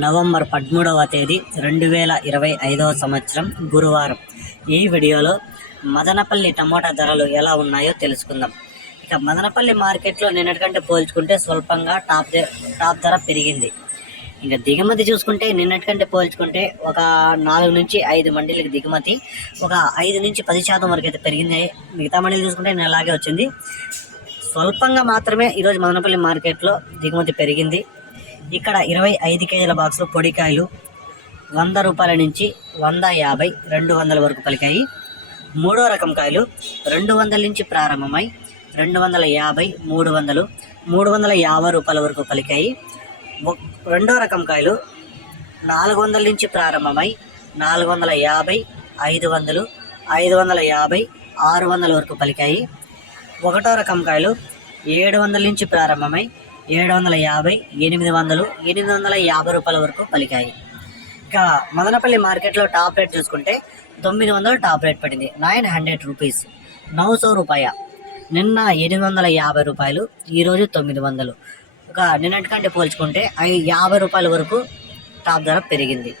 November పదమూడవ తేదీ రెండు వేల ఇరవై ఐదవ సంవత్సరం గురువారం. ఈ వీడియోలో మదనపల్లి టమోటా ధరలు ఎలా ఉన్నాయో తెలుసుకుందాం. ఇక మదనపల్లి మార్కెట్లో నిన్నటికంటే పోల్చుకుంటే స్వల్పంగా టాప్ టాప్ ధర పెరిగింది. ఇంకా దిగుమతి చూసుకుంటే నిన్నటికంటే పోల్చుకుంటే ఒక నాలుగు నుంచి ఐదు మండీలకు దిగుమతి ఒక ఐదు నుంచి పది శాతం వరకు అయితే పెరిగింది. మిగతా మండీలు చూసుకుంటే నేను అలాగే వచ్చింది. స్వల్పంగా మాత్రమే ఈరోజు మదనపల్లి మార్కెట్లో దిగుమతి పెరిగింది. ఇక్కడ ఇరవై ఐదు కేజీల బాక్సులు పొడికాయలు వంద రూపాయల నుంచి వంద యాభై రెండు వందల వరకు పలికాయి. మూడో రకం కాయలు రెండు వందల నుంచి ప్రారంభమై రెండు వందల యాభై మూడు వందలు మూడు వందల యాభై రూపాయల వరకు పలికాయి. రెండో రకం కాయలు నాలుగు వందల నుంచి ప్రారంభమై నాలుగు వందల యాభై ఐదు వందలు ఐదు వందల యాభై ఆరు వందల వరకు పలికాయి. ఒకటో రకం కాయలు ఏడు వందల నుంచి ప్రారంభమై ఏడు వందల యాభై ఎనిమిది వందలు ఎనిమిది వందల యాభై రూపాయల వరకు పలికాయి. ఇక మదనపల్లి మార్కెట్లో టాప్ రేట్ చూసుకుంటే తొమ్మిది వందలు టాప్ రేట్ పడింది. Nine hundred rupees. Now so రూపాయ. నిన్న ఎనిమిది వందల యాభై రూపాయలు. ఈరోజు తొమ్మిది వందలు ఒక నిన్నటికంటే పోల్చుకుంటే ఐ యాభై రూపాయల వరకు టాప్ ధర పెరిగింది.